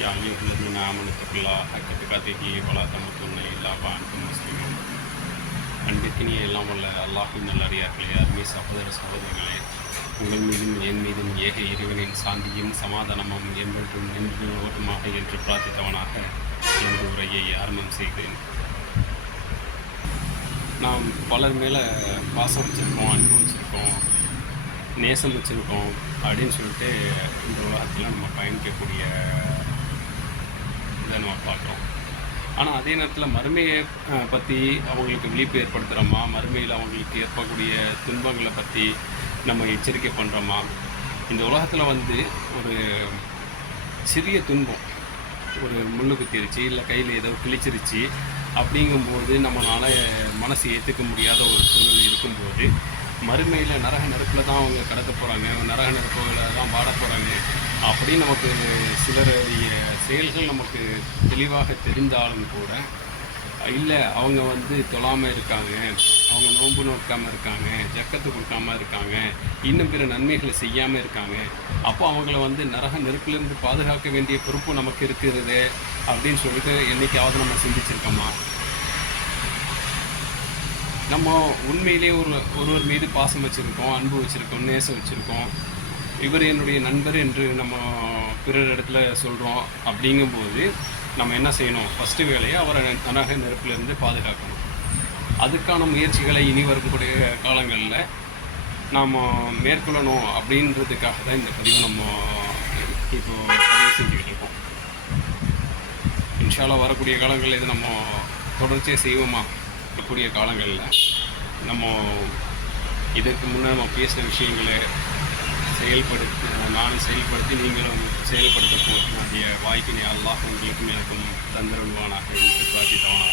يا أيها الذين آمنوا اتقوا الله حق تقاته ولا تموتن إلا وأنتم مسلمون. அன்பிற்கினிய எல்லாம் உள்ள அல்லாஹின் நல்லடியார்களே, அருமை சகோதர சகோதரிகளே, உங்கள் மீதும் என் மீதும் ஏக இறைவனின் சாந்தியும் சமாதானமும் என்றென்றும் நின்று ஓட்டுமாக என்று பிரார்த்தித்தவனாக எனது உரையை ஆரம்பம் செய்தேன். நாம் பலர் மேலே பாசம் வச்சுருக்கோம், அன்பு வச்சுருக்கோம், நேசம் வச்சுருக்கோம் அப்படின்னு சொல்லிட்டு இந்த உலகத்தில் நம்ம பயணிக்கக்கூடிய இதை நம்ம பார்க்குறோம். ஆனால் அதே நேரத்தில் மறுமையை பற்றி அவங்களுக்கு விழிப்பு ஏற்படுத்துகிறோமா, மறுமையில் அவங்களுக்கு ஏற்படக்கூடிய துன்பங்களை பற்றி நம்ம எச்சரிக்கை பண்ணுறோமா? இந்த உலகத்தில் ஒரு சிறிய துன்பம், ஒரு முள்ளு குத்திருச்சு இல்லை கையில் ஏதோ கிழிச்சிருச்சு அப்படிங்கும்போது நம்மளால் மனசு ஏற்றுக்க முடியாத ஒரு சூழ்நிலை இருக்கும்போது மறுமையில் நரக நெருப்பில் தான் அவங்க கடக்க போகிறாங்க, நரக நெருப்புகளில் தான் பாட போகிறாங்க அப்படின்னு நமக்கு சிலருடைய செயல்கள் நமக்கு தெளிவாக தெரிந்தாலும் கூட, இல்லை அவங்க தொழாமல் இருக்காங்க, அவங்க நோன்பு நோக்காமல் இருக்காங்க, ஜக்கத்து கொடுக்காமல் இருக்காங்க, இன்னும் பிற நன்மைகளை செய்யாமல் இருக்காங்க, அப்போ அவங்கள நரக நெருப்பிலிருந்து பாதுகாக்க வேண்டிய பொறுப்பு நமக்கு இருக்கிறது அப்படின்னு சொல்லிட்டு என்றைக்காவது நம்ம சிந்திச்சிருக்கோமா? நம்ம உண்மையிலே ஒருவர் மீது பாசம் வச்சுருக்கோம், அன்பு வச்சுருக்கோம், நேசம் வச்சுருக்கோம், இவர் என்னுடைய நண்பர் என்று நம்ம பிறர் இடத்துல சொல்கிறோம். அப்படிங்கும்போது நம்ம என்ன செய்யணும்? ஃபஸ்ட்டு வேலையை அவரை நரக நெருப்பிலிருந்து பாதுகாக்கணும். அதுக்கான முயற்சிகளை இனி வரக்கூடிய காலங்களில் நாம் மேற்கொள்ளணும் அப்படின்றதுக்காக தான் இந்த பதிவு நம்ம இப்போது பதிவு செஞ்சுக்கிட்டு இருக்கோம். இன்ஷா அல்லாஹ் வரக்கூடிய காலங்களில் இது நம்ம தொடர்ச்சியாக செய்வோமா? இருக்கக்கூடிய காலங்களில் நம்ம இதுக்கு முன்னே நம்ம பேசின விஷயங்களை நானும் செயல்படுத்தி நீங்களும் செயல்படுத்த போகிற வாய்ப்பினை அல்லாஹ் உங்களுக்கும் எனக்கும் தந்தருள்வானாக என்று பிரார்த்தித்தவனாக.